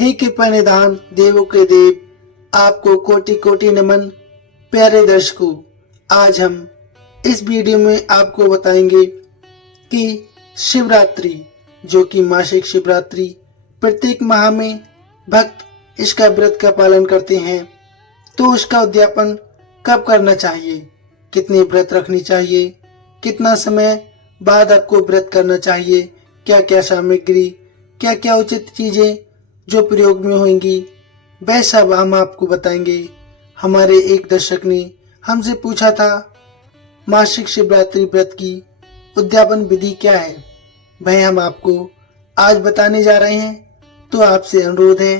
हे कृपा निधान देवों के देव, आपको कोटि कोटि नमन। प्यारे दर्शकों, आज हम इस वीडियो में आपको बताएंगे कि शिवरात्रि, जो कि मासिक शिवरात्रि, प्रत्येक माह में भक्त इसका व्रत का पालन करते हैं, तो उसका उद्यापन कब करना चाहिए, कितनी व्रत रखनी चाहिए, कितना समय बाद आपको व्रत करना चाहिए, क्या क्या सामग्री, क्या क्या उचित चीजें जो प्रयोग में होंगी, वह सब हम आपको बताएंगे। हमारे एक दर्शक ने हमसे पूछा था, मासिक शिवरात्रि व्रत की उद्यापन विधि क्या है, वह हम आपको आज बताने जा रहे हैं। तो आपसे अनुरोध है,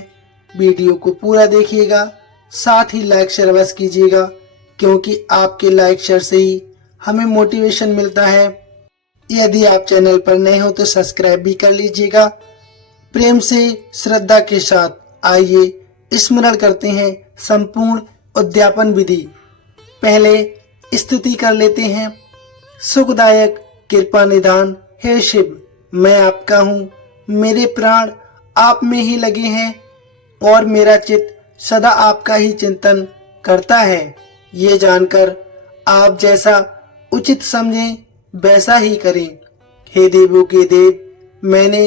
वीडियो को पूरा देखिएगा, साथ ही लाइक शेयर अवश्य कीजिएगा, क्योंकि आपके लाइक शेयर से ही हमें मोटिवेशन मिलता है। यदि आप चैनल पर नए हो तो सब्सक्राइब भी कर लीजिएगा। प्रेम से श्रद्धा के साथ आइए स्मरण करते हैं संपूर्ण उद्यापन विधि। पहले स्तुति कर लेते हैं। सुखदायक कृपा निधान हे शिव, मैं आपका हूँ, मेरे प्राण आप में ही लगे हैं और मेरा चित्त सदा आपका ही चिंतन करता है। ये जानकर आप जैसा उचित समझें वैसा ही करें। हे देवों के देव, मैंने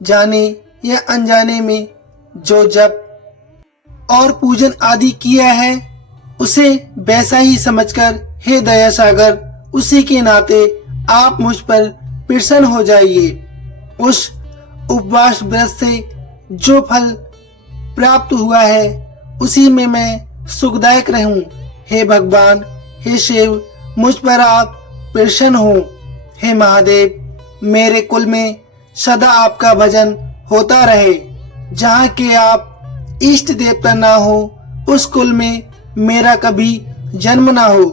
जाने या अनजाने में जो जप और पूजन आदि किया है, उसे वैसा ही समझकर हे दया सागर, उसी के नाते आप मुझ पर प्रसन्न हो जाइए। उस उपवास व्रत से जो फल प्राप्त हुआ है, उसी में मैं सुखदायक रहूं। हे भगवान, हे शिव, मुझ पर आप प्रसन्न हो। हे महादेव, मेरे कुल में सदा आपका भजन होता रहे। जहाँ के आप इष्ट देवता ना हो, उस कुल में मेरा कभी जन्म ना हो।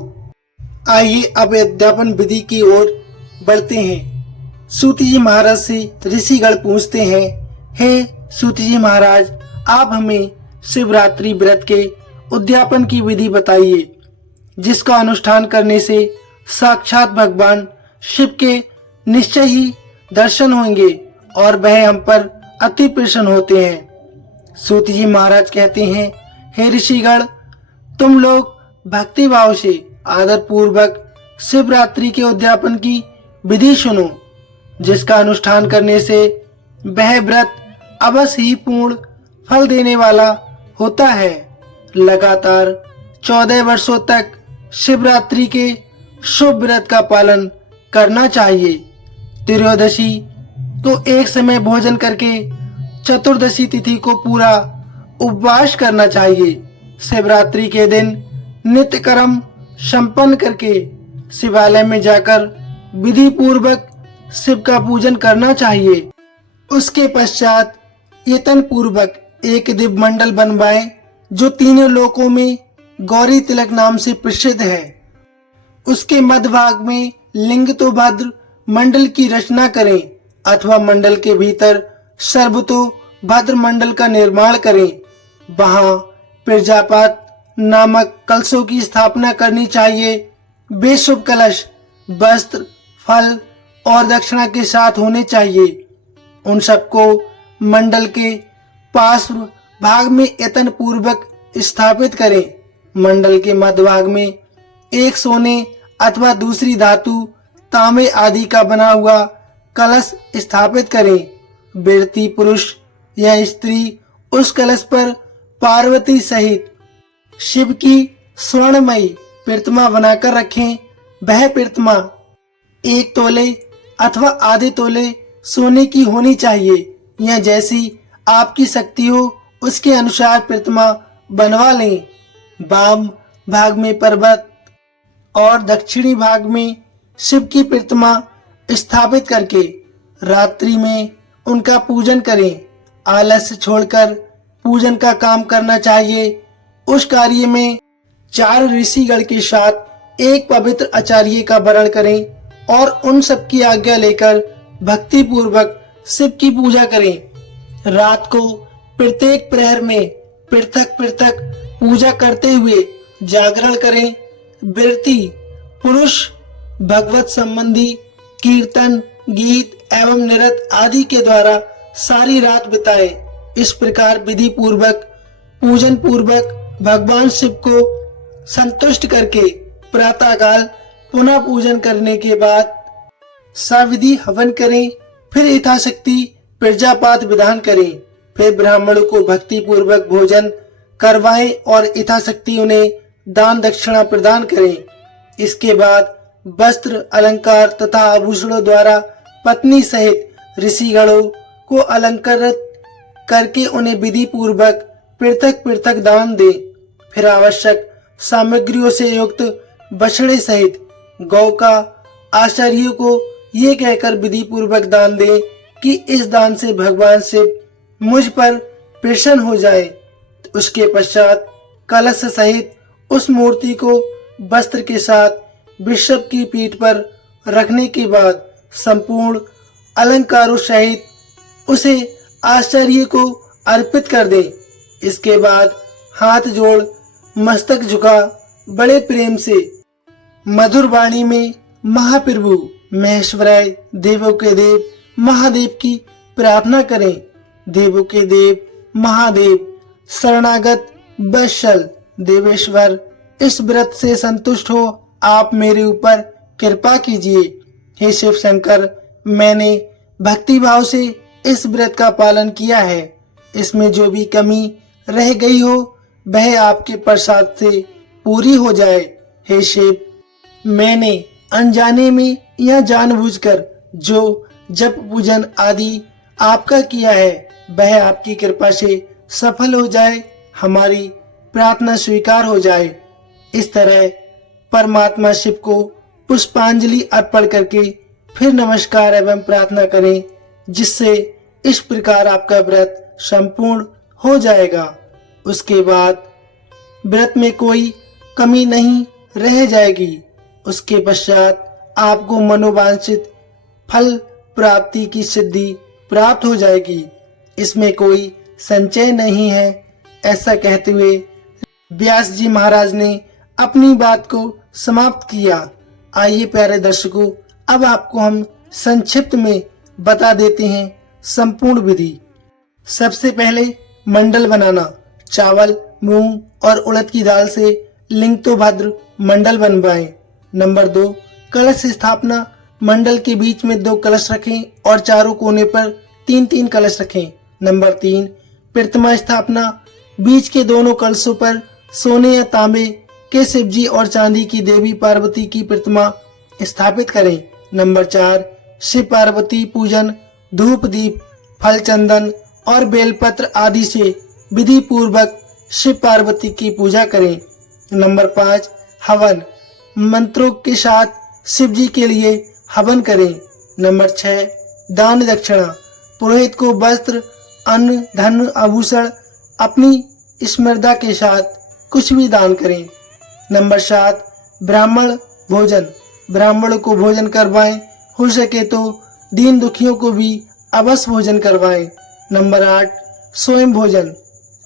आइए अब अध्यापन विधि की ओर बढ़ते हैं। सूत जी महाराज से ऋषिगण पूछते हैं, हे सूत जी महाराज, आप हमें शिवरात्रि व्रत के उद्यापन की विधि बताइए, जिसका अनुष्ठान करने से साक्षात भगवान शिव के निश्चय ही दर्शन होंगे और वह हम पर अति प्रसन्न होते हैं। सूत जी महाराज कहते हैं, हे ऋषिगण, तुम लोग भक्ति भाव से आदर पूर्वक शिवरात्रि के उद्यापन की विधि सुनो, जिसका अनुष्ठान करने से वह व्रत अवश्य ही पूर्ण फल देने वाला होता है। लगातार 14 वर्षों तक शिवरात्रि के शुभ व्रत का पालन करना चाहिए। त्रयोदशी तो एक समय भोजन करके चतुर्दशी तिथि को पूरा उपवास करना चाहिए। शिवरात्रि के दिन नित्य कर्म संपन्न करके शिवालय में जाकर विधि पूर्वक शिव का पूजन करना चाहिए। उसके पश्चात यत्न पूर्वक एक दिव्य मंडल बनवाएं, जो तीनों लोकों में गौरी तिलक नाम से प्रसिद्ध है। उसके मध्य भाग में लिंग तो भद्र मंडल की रचना करें, अथवा मंडल के भीतर सर्वतो भद्र मंडल का निर्माण करें। वहां प्रजापात नामक कलशों की स्थापना करनी चाहिए। वे शुभ कलश वस्त्र, फल और दक्षिणा के साथ होने चाहिए। उन सबको मंडल के पार्श्व भाग में यत्न पूर्वक स्थापित करें। मंडल के मध्य भाग में एक सोने अथवा दूसरी धातु, तांबे आदि का बना हुआ कलश स्थापित करें। व्यक्ति पुरुष या स्त्री उस कलश पर पार्वती सहित शिव की स्वर्णमयी प्रतिमा बनाकर रखें। वह प्रतिमा 1 तोले अथवा आधे तोले सोने की होनी चाहिए, या जैसी आपकी शक्ति हो उसके अनुसार प्रतिमा बनवा लें। वाम भाग में पर्वत और दक्षिणी भाग में शिव की प्रतिमा स्थापित करके रात्रि में उनका पूजन करें। आलस्य छोड़कर पूजन का काम करना चाहिए। उस कार्य में 4 ऋषिगण के साथ एक पवित्र आचार्य का वरण करें और उन सब की आज्ञा लेकर भक्ति पूर्वक शिव की पूजा करें। रात को प्रत्येक प्रहर में पृथक पृथक पूजा करते हुए जागरण करें। व्यक्ति पुरुष भगवत संबंधी कीर्तन, गीत एवं नृत्य आदि के द्वारा सारी रात बिताए। इस प्रकार विधि पूर्वक पूजन पूर्वक भगवान शिव को संतुष्ट करके प्रातःकाल पुनः पूजन करने के बाद सविधि हवन करें। फिर यथाशक्ति प्रजापात विधान करें। फिर ब्राह्मणों को भक्ति पूर्वक भोजन करवाएं और यथाशक्ति उन्हें दान दक्षिणा प्रदान करें। इसके बाद वस्त्र अलंकार तथा आभूषणों द्वारा पत्नी सहित ऋषिगणों को अलंकृत करके उन्हें विधि पूर्वक पृथक पृथक दान दें। फिर आवश्यक सामग्रियों से युक्त बछड़े सहित गौ का आचार्यों को ये कहकर विधि पूर्वक दान दें कि इस दान से भगवान शिव मुझ पर प्रसन्न हो जाए। उसके पश्चात कलश सहित उस मूर्ति को वस्त्र के साथ वृषभ की पीठ पर रखने के बाद संपूर्ण अलंकारों सहित उसे आचार्य को अर्पित कर दें। इसके बाद हाथ जोड़ मस्तक झुका बड़े प्रेम से मधुर वाणी में महाप्रभु महेश्वराय देवों के देव महादेव की प्रार्थना करें। देवों के देव महादेव शरणागत वत्सल देवेश्वर, इस व्रत से संतुष्ट हो आप मेरे ऊपर कृपा कीजिए। हे शिव शंकर, मैंने भक्ति भाव से इस व्रत का पालन किया है। इसमें जो भी कमी रह गई हो वह आपके प्रसाद से पूरी हो जाए। हे शिव, मैंने अनजाने में या जानबूझकर जो जप पूजन आदि आपका किया है वह आपकी कृपा से सफल हो जाए, हमारी प्रार्थना स्वीकार हो जाए। इस तरह परमात्मा शिव को पुष्पांजलि अर्पण करके फिर नमस्कार एवं प्रार्थना करें, जिससे इस प्रकार आपका व्रत संपूर्ण हो जाएगा। उसके बाद व्रत में कोई कमी नहीं रह जाएगी। उसके पश्चात आपको मनोवांछित फल प्राप्ति की सिद्धि प्राप्त हो जाएगी। इसमें कोई संचय नहीं है। ऐसा कहते हुए व्यास जी महाराज ने अपनी बात को समाप्त किया। आइए प्यारे दर्शकों, अब आपको हम संक्षिप्त में बता देते हैं संपूर्ण विधि। सबसे पहले मंडल बनाना। चावल, मूंग और उड़द की दाल से लिंग तो भद्र मंडल बनवाएं। नंबर 2, कलश स्थापना। मंडल के बीच में 2 कलश रखें और चारों कोने पर 3-3 कलश रखें। नंबर 3, प्रतिमा स्थापना। बीच के दोनों कलशों पर सोने या तांबे के शिवजी और चांदी की देवी पार्वती की प्रतिमा स्थापित करें। नंबर 4, शिव पार्वती पूजन। धूप दीप, फल चंदन और बेलपत्र आदि से विधि पूर्वक शिव पार्वती की पूजा करें। नंबर 5, हवन। मंत्रों के साथ शिव जी के लिए हवन करें। नंबर 6, दान दक्षिणा। पुरोहित को वस्त्र, अन्न, धन, आभूषण अपनी स्मृति के साथ कुछ भी दान करें। नंबर 7, ब्राह्मण भोजन। ब्राह्मणों को भोजन करवाएं। हो सके तो दीन दुखियों को भी अवश्य भोजन करवाएं। नंबर 8, स्वयं भोजन।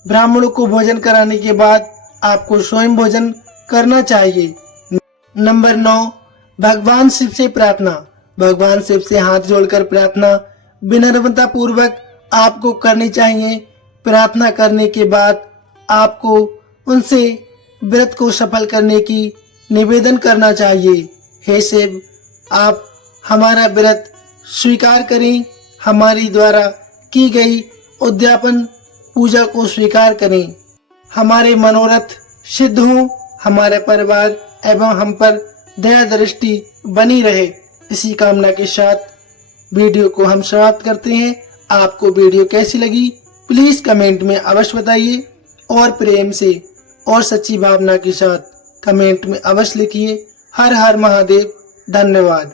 ब्राह्मणों को भोजन कराने के बाद आपको स्वयं भोजन करना चाहिए। नंबर 9, भगवान शिव से प्रार्थना। भगवान शिव से हाथ जोड़कर प्रार्थना विनम्रता पूर्वक आपको करनी चाहिए। प्रार्थना करने के बाद आपको उनसे व्रत को सफल करने की निवेदन करना चाहिए। हे शिव, आप हमारा व्रत स्वीकार करें। हमारी द्वारा की गई उद्यापन पूजा को स्वीकार करें। हमारे मनोरथ सिद्ध हों। हमारे परिवार एवं हम पर दया दृष्टि बनी रहे। इसी कामना के साथ वीडियो को हम समाप्त करते हैं। आपको वीडियो कैसी लगी प्लीज कमेंट में अवश्य बताइए और प्रेम से और सच्ची भावना के साथ कमेंट में अवश्य लिखिए। हर हर महादेव। धन्यवाद।